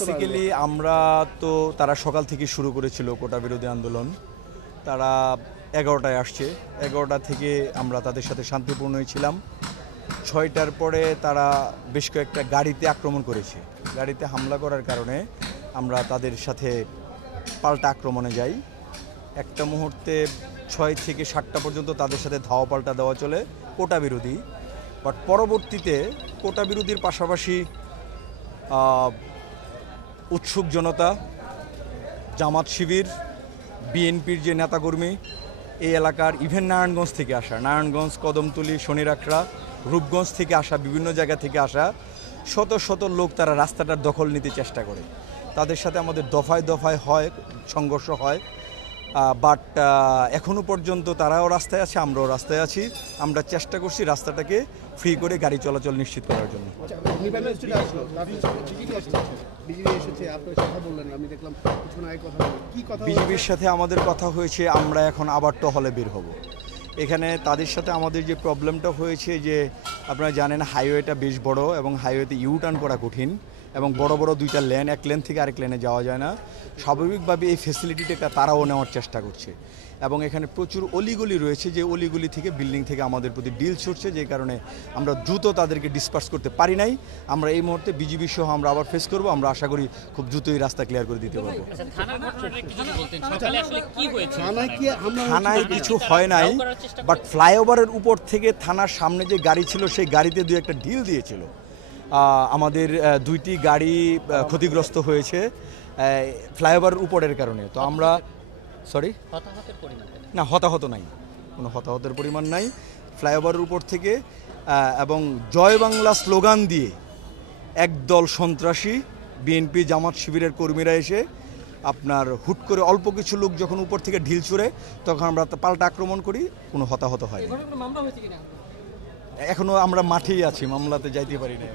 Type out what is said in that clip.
Basically আমরা তো তারা সকাল থেকে শুরু করেছিল কোটা বিরোধী আন্দোলন। তারা 11টায় আসছে, 11টা থেকে আমরা তাদের সাথে শান্তিপূর্ণই ছিলাম। 6টার পরে তারা বেশ কয়েকটা গাড়িতে আক্রমণ করেছে। গাড়িতে হামলা করার কারণে আমরা তাদের সাথে পাল্টা আক্রমণে যাই। একটা মুহূর্তে 6 থেকে 7টা পর্যন্ত তাদের সাথে ধাওয়া পাল্টা দেওয়া চলে কোটা বিরোধী। বাট পরবর্তীতে কোটা বিরোধীর পাশাপাশি উৎসুক জনতা, জামাত শিবির, বিএনপির যে নেতাকর্মী এই এলাকার, ইভেন নারায়ণগঞ্জ থেকে আসা, নারায়ণগঞ্জ, কদমতলী, শনিরাখড়া, রূপগঞ্জ থেকে আসা, বিভিন্ন জায়গা থেকে আসা শত শত লোক তারা রাস্তাটার দখল নিতে চেষ্টা করে। তাদের সাথে আমাদের দফায় দফায় হয় সংঘর্ষ হয়, বাট এখনও পর্যন্ত তারাও রাস্তায় আছে, আমরাও রাস্তায় আছি। আমরা চেষ্টা করছি রাস্তাটাকে ফ্রি করে গাড়ি চলাচল নিশ্চিত করার জন্য। বিজেপির সাথে আমাদের কথা হয়েছে, আমরা এখন আবার টহলে বের হব। এখানে তাদের সাথে আমাদের যে প্রবলেমটা হয়েছে যে আপনারা জানেন হাইওয়েটা বেশ বড় এবং হাইওয়েতে ইউ টার্ন করা কঠিন এবং বড় বড় দুইটা লেন, এক লেন থেকে আরেক লেনে যাওয়া যায় না। স্বাভাবিকভাবে এই ফেসিলিটিটা তারাও নেওয়ার চেষ্টা করছে এবং এখানে প্রচুর অলিগলি রয়েছে, যে অলিগলি থেকে বিল্ডিং থেকে আমাদের প্রতি ডিল ছুটছে, যে কারণে আমরা দ্রুত তাদেরকে ডিসপার্স করতে পারি নাই। আমরা এই মুহূর্তে বিজিবি সহ আমরা আবার ফেস করব। আমরা আশা করি খুব দ্রুতই রাস্তা ক্লিয়ার করে দিতে পারবো। থানায় কিছু হয় নাই, বাট ফ্লাইওভারের উপর থেকে থানার সামনে যে গাড়ি ছিল সেই গাড়িতে দুই একটা ঢিল দিয়েছিল। আমাদের 2টি গাড়ি ক্ষতিগ্রস্ত হয়েছে ফ্লাইওভারের উপরের কারণে। তো আমরা না, হতাহত নাই, কোনো হতাহতের পরিমাণ নাই। ফ্লাইওভারের উপর থেকে এবং জয় বাংলা স্লোগান দিয়ে একদল সন্ত্রাসী বিএনপি জামাত শিবিরের কর্মীরা এসে আপনার হুট করে অল্প কিছু লোক যখন উপর থেকে ঢিল ছুড়ে তখন আমরা পাল্টা আক্রমণ করি। কোনো হতাহত হয় না। এখনও আমরা মাঠেই আছি, মামলাতে যাইতে পারি না।